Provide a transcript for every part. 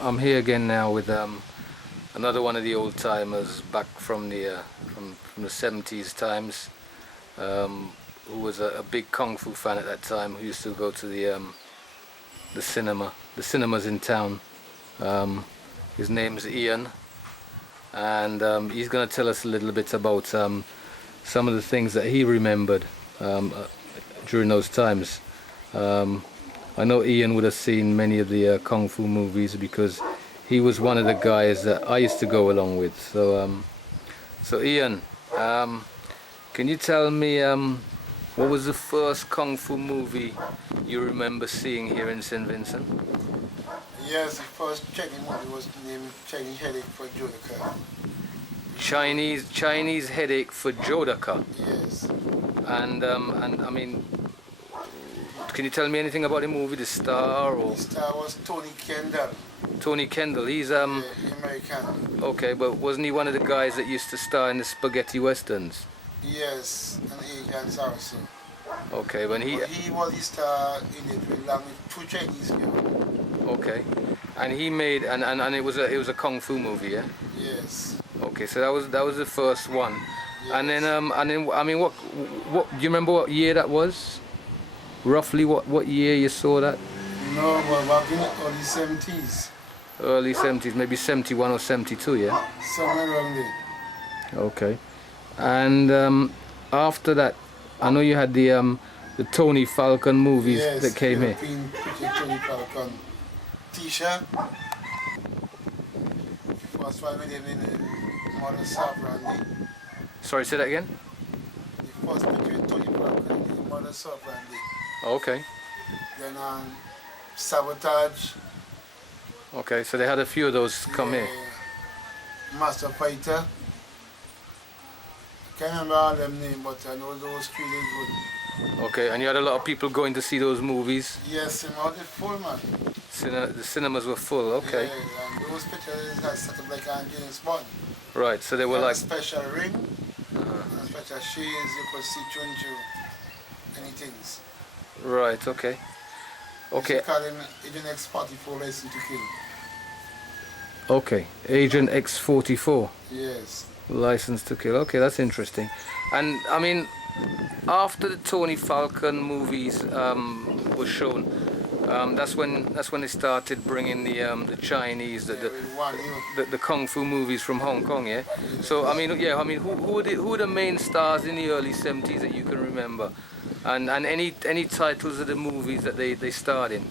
I'm here again now with another one of the old timers back from the from the 70s times, who was a big kung fu fan at that time, who used to go to the cinemas in town. His name's Ian, and he's going to tell us a little bit about some of the things that he remembered during those times. I know Ian would have seen many of the kung fu movies because he was one of the guys that I used to go along with. So Ian, can you tell me what was the first kung fu movie you remember seeing here in St. Vincent? Yes, the first Chinese movie was named Chinese Headache for Jodaka. Chinese Headache for Jodaka. Yes. And I mean, can you tell me anything about the movie, the star or? The star was Tony Kendall. Tony Kendall, he's American. Okay, but wasn't he one of the guys that used to star in the spaghetti westerns? Yes, and Agents also. Okay, when he was the star in it along with two Chinese girls. Okay, and he made and it was a kung fu movie, yeah. Yes. Okay, so that was the first one, yes. and then I mean what do you remember what year that was? Roughly what year you saw that? No, well, back in the early 70s. Early 70s, maybe 71 or 72, yeah? Somewhere around there. Okay. And after that, I know you had the Tony Falcon movies that came here. Yes, Tony Falcon. Tisha. First one with him in Mother Sovereignty. Sorry, say that again? The first picture with Tony Falcon in Mother Sovereignty. Okay. Then Sabotage. Okay, so they had a few of those come here. Master Fighter. I can't remember all them names, but I know those three they good. Okay, and you had a lot of people going to see those movies? Yes, they were full, man. The cinemas were full, okay. Yeah, and those pictures had set up like on James Bond. Right, so they were like... a special ring, and a special shades, you could see through anything. Right, okay. Okay. They call him Agent X-44 License to Kill. Okay, Agent X-44. Yes. License to Kill. Okay, that's interesting. And I mean, after the Tony Falcon movies were shown, that's when they started bringing the Chinese, the kung fu movies from Hong Kong. Yeah. Yes. So I mean, who were the main stars in the early 70s that you can remember, and any titles of the movies that they starred in?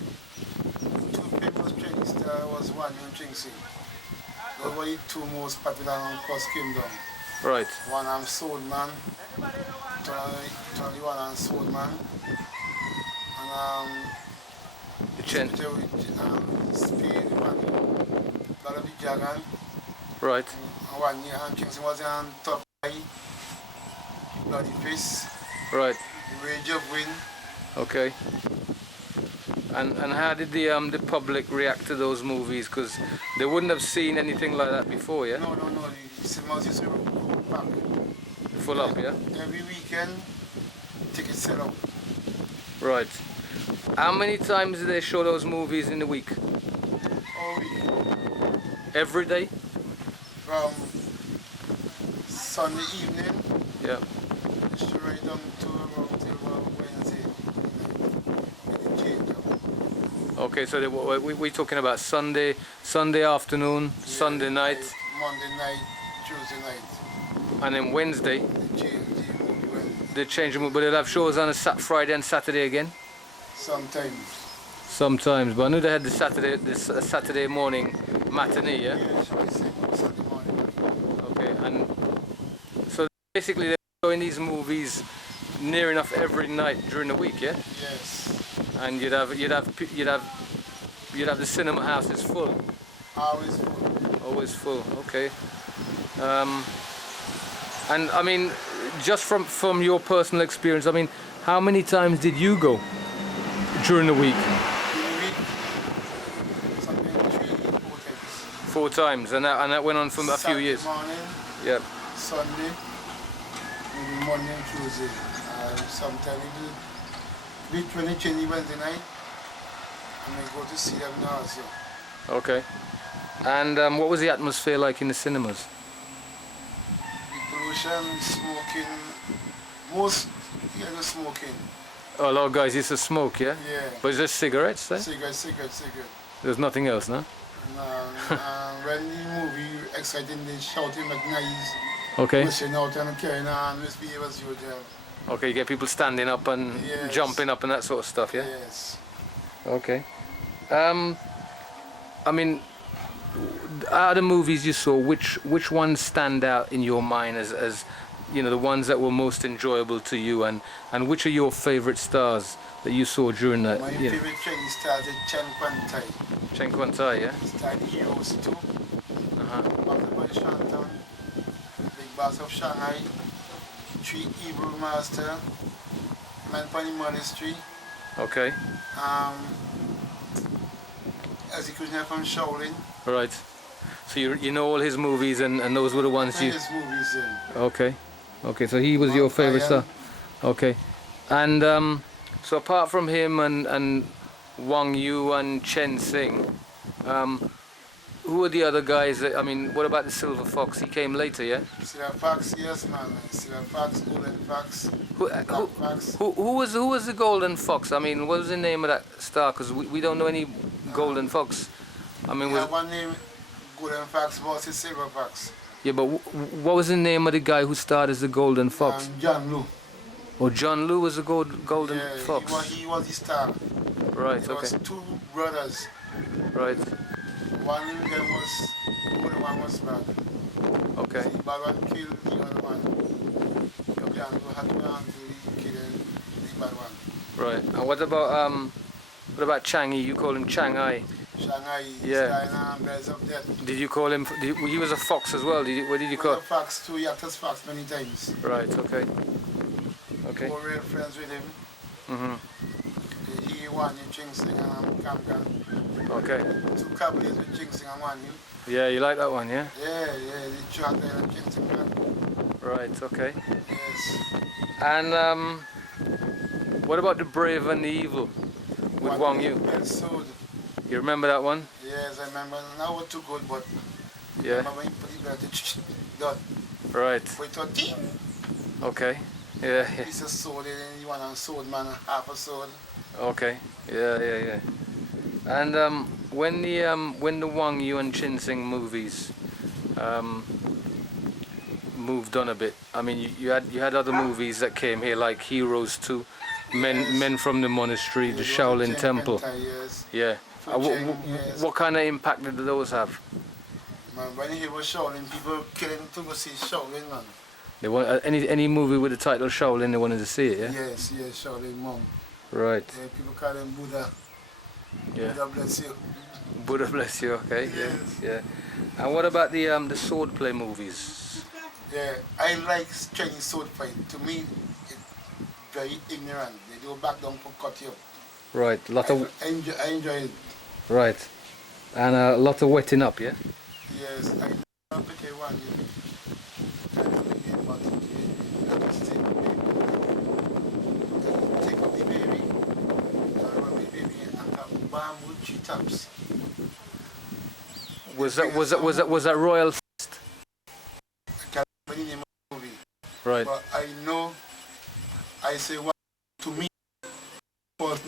Two famous Chinese stars was one named Ching Sing. Those were the two most popular on First Kingdom. Right. One on Swordman, 21 on Swordman, and Speed, Battle of the Dragon. Right. And 1 year and Ching Sing was on Top Eye, Bloody Fist. Right. Rage of Wind. Okay. And how did the public react to those movies? Because they wouldn't have seen anything like that before, yeah? No. The cinemas used to go back. Full up, yeah? Every weekend, tickets sell out. Right. How many times do they show those movies in the week? All week. Every day? From Sunday evening. Yeah. Straight down to about Wednesday. Then it changed up. Okay, so we're talking about Sunday afternoon, yeah, Sunday night. Monday night, Tuesday night. And then Wednesday. They change them, but they'll have shows on a Friday and Saturday again? Sometimes, but I knew they had the Saturday morning matinee, yeah? Yeah, Saturday morning. Okay, and so basically they're showing these movies near enough every night during the week, yeah? Yes. And you'd have the cinema houses full. Always full. Always full. Okay. And I mean, just from your personal experience, I mean, how many times did you go during the week? In the week, something 4 4 times, times. and that went on for a few years. Saturday morning. Yep. Sunday, maybe Monday and Tuesday. Sometimes we do when they change Wednesday night, and we go to see them now also. Okay. And what was the atmosphere like in the cinemas? Pollution, smoking, most yeah, smoking. Oh, a lot of guys used to smoke, yeah? Yeah. But is there cigarettes there? Cigarette. There's nothing else, no? And when the movie exciting, they shouting like nice, Okay. pushing out and carrying on, misbehave as usual. Okay, you get people standing up and Yes. jumping up and that sort of stuff, yeah? Yes. Okay. I mean, out of the movies you saw, which ones stand out in your mind as you know, the ones that were most enjoyable to you, and which are your favorite stars that you saw during that? My favorite Chinese star is Chen Quan Tai. Chen Quan Tai, yeah? He starred in Heroes 2, Uh-huh. After by Shanton, Big Boss of Shanghai, Three Evil Master, Man Funny Monastery, Okay. Executioner from Shaolin. Right. So you know all his movies, and those were the ones you... His movies in. Okay. Okay, so he was your favorite star. Okay. And so apart from him and Wang Yu and Chen Xing, who are the other guys that, I mean, what about the Silver Fox? He came later, yeah? Silver Fox, yes man. Silver Fox, Golden Fox, Black Fox. Who was the Golden Fox? I mean, what was the name of that star? Because we don't know any Golden Fox. I mean, Yeah, one name, Golden Fox, boss is Silver Fox. yeah, but what was the name of the guy who starred as the Golden Fox? John Liu. Oh, John Liu was the Golden Yeah, Fox. he was the star. Right, There okay. was two brothers. Right, One of them was good, one was bad. okay. The bad one killed the other one. John Liu had gone to kill the bad one. Right. And what about Changi? You call him Changai. Shanghai, Yeah. dying Birds of Death. Did you call him? He was a fox as well. What did you He call? was a fox too, he acted as fox many times. Right. Okay. Okay. Four real friends with him. Mhm. He won in Ching Sing and Kamkan. Okay. Two Cavaliers with Ching Sing and won you. Yeah, you like that one, yeah? Yeah, the chat there and Ching Sing man. Right. Okay. Yes. And what about the Brave and the Evil with Wang Yu? Sword. You remember that one? Yes, I remember. Now what too good, but I Yeah. remember when he put it back to dot. Right. But it was team. Okay. Yeah. Yeah. Piece of sword, and then you want a sword man, half a sword. Okay. Yeah. And when the Wang Yu and Chin Sing movies moved on a bit, I mean, you had other movies that came here like Heroes 2, Men from the Monastery, the Shaolin Temple. Yes. Yeah. Yes. What kind of impact did those have? Man, when he was Shaolin, people killing to go see Shaolin, man. They want any movie with the title Shaolin, they wanted to see it, yeah? Yes, Shaolin monk. Right. Yeah, people call him Buddha. Yeah. Buddha bless you. Buddha bless you. Okay. Yes. Yeah. And what about the swordplay movies? Yeah, I like Chinese sword fight. To me, it's very ignorant. They do back down for cut you. Right. I enjoy it. Right. And a lot of wetting up, yeah? Yes, I never pick a one. I don't think it, but I just take up the baby, rub the baby, and have bamboo tree tops. Was that Royal Fist? I can't remember the name of the movie. Right. But I know, I say what to me was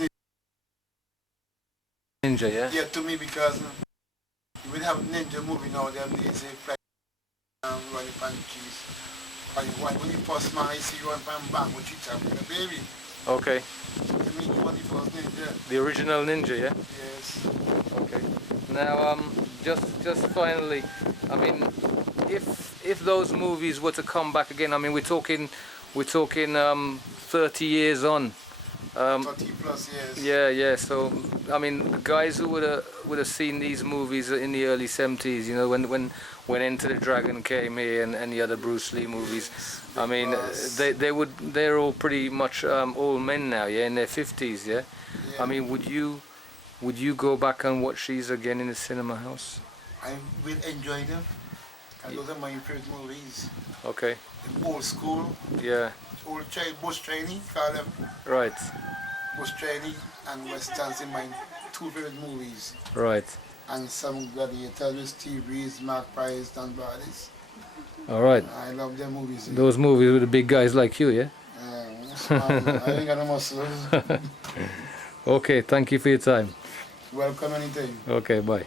Ninja, yeah? yeah, to me because you will have ninja movie now, they say fly running pan cheese. When you first man, I see you run pan bamboo tree top with a baby. Okay. To me, you want the first ninja. The original Ninja, yeah? Yes. Okay. Now, just finally, I mean, if those movies were to come back again, I mean, we're talking 30 years on. 30 plus years. Yeah. So, I mean, the guys who would have seen these movies in the early 70s, you know, when Enter the Dragon came here and the other Bruce Lee movies, I mean, they're all pretty much old men now, yeah, in their 50s, yeah. I mean, would you go back and watch these again in the cinema house? I will enjoy them. And those are my favorite movies. Okay. The old school, Yeah. old bush training, call them. Right. Bush training and Westerns in my two favorite movies. Right. and some gladiators with Steve Reeves, Mark Price, Dan Bardis. All right. I love them movies. Those movies with the big guys like you, yeah? I ain't got no muscles. Okay, thank you for your time. Welcome anytime. Okay, bye.